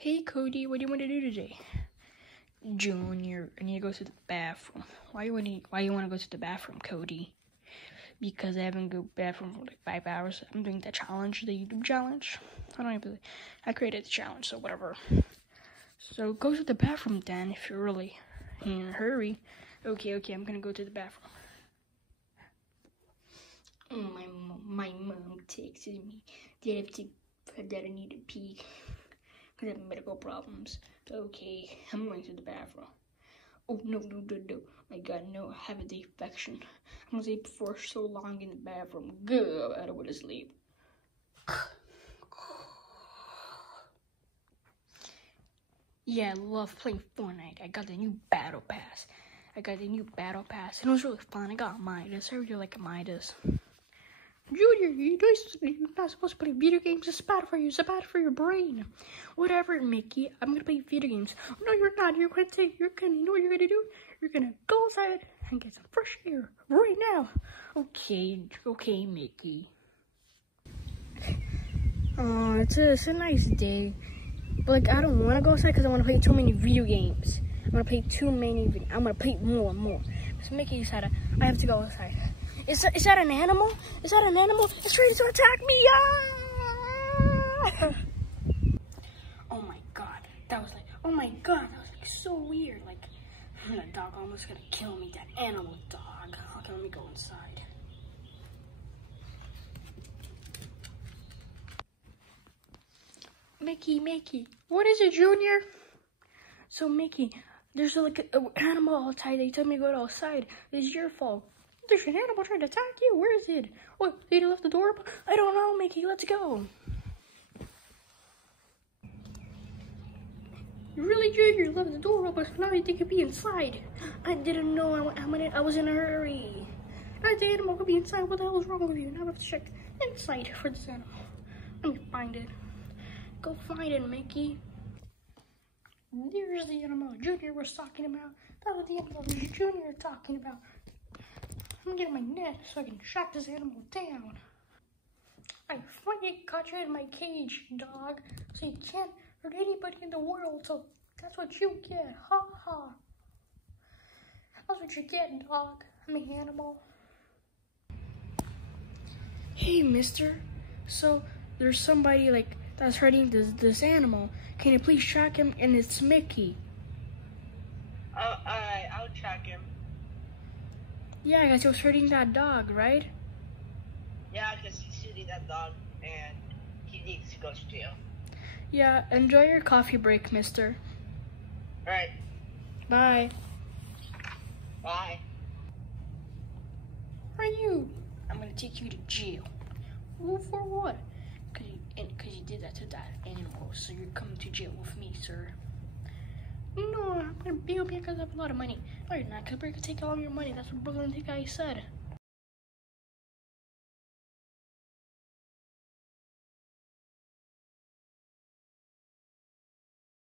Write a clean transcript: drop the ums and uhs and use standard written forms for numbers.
Hey Cody, what do you want to do today? Junior, I need to go to the bathroom. Why you want to go to the bathroom, Cody? Because I haven't go to the bathroom for like 5 hours. I'm doing the challenge, the YouTube challenge. I created the challenge, so whatever. So go to the bathroom then, if you're really in a hurry. Okay, I'm gonna go to the bathroom. My mom texted me that I need to pee. I have medical problems. Okay, I'm going to the bathroom. Oh, no. My God, no, I have a defection. I was asleep for so long in the bathroom. Good, I don't want to sleep. Yeah, I love playing Fortnite. I got the new battle pass. And it was really fun. I got Midas. I really like Midas. Junior, you're not supposed to play video games. It's bad for you. It's bad for your brain. Whatever, Mickey. I'm gonna play video games. No, you're not. You know what you're gonna do? You're gonna go outside and get some fresh air right now. Okay, Mickey. Oh, it's a nice day. But like, I don't want to go outside because I want to play too many video games. I'm gonna play more. So Mickey said I have to go outside. Is that an animal? It's ready to attack me! Ah! Oh my god, that was like so weird. Like, that dog almost gonna kill me. That animal dog. Okay, let me go inside. Mickey, what is it, Junior? So Mickey, there's like an animal outside. They told me to go outside. It's your fault. There's an animal trying to attack you. Where is it? What? They left the door open? I don't know, Mickey. Let's go. You really, Junior, left the door open. Now you think you'd be inside. I didn't know. I was in a hurry. I thought the animal could be inside. What the hell is wrong with you? Now I have to check inside for this animal. Let me find it. Go find it, Mickey. There's the animal Junior was talking about. That was the animal Junior was talking about. I'm getting my net so I can track this animal down. I finally got you in my cage, dog. So you can't hurt anybody in the world. So that's what you get. Ha ha. That's what you get, dog. I'm an animal. Hey, mister. So there's somebody like that's hurting this animal. Can you please track him? And it's Mickey. Alright, I'll track him. Yeah, I guess he was hurting that dog, right? Yeah, because he's shooting that dog and he needs to go to jail. Yeah, enjoy your coffee break, mister. Alright. Bye. Bye. Who are you? I'm gonna take you to jail. Well, for what? Because you did that to that animal, so you're coming to jail with me, sir. No, I'm gonna bail because I have a lot of money. No, you're not, because we're gonna take all of your money. That's what Brooklyn guy said.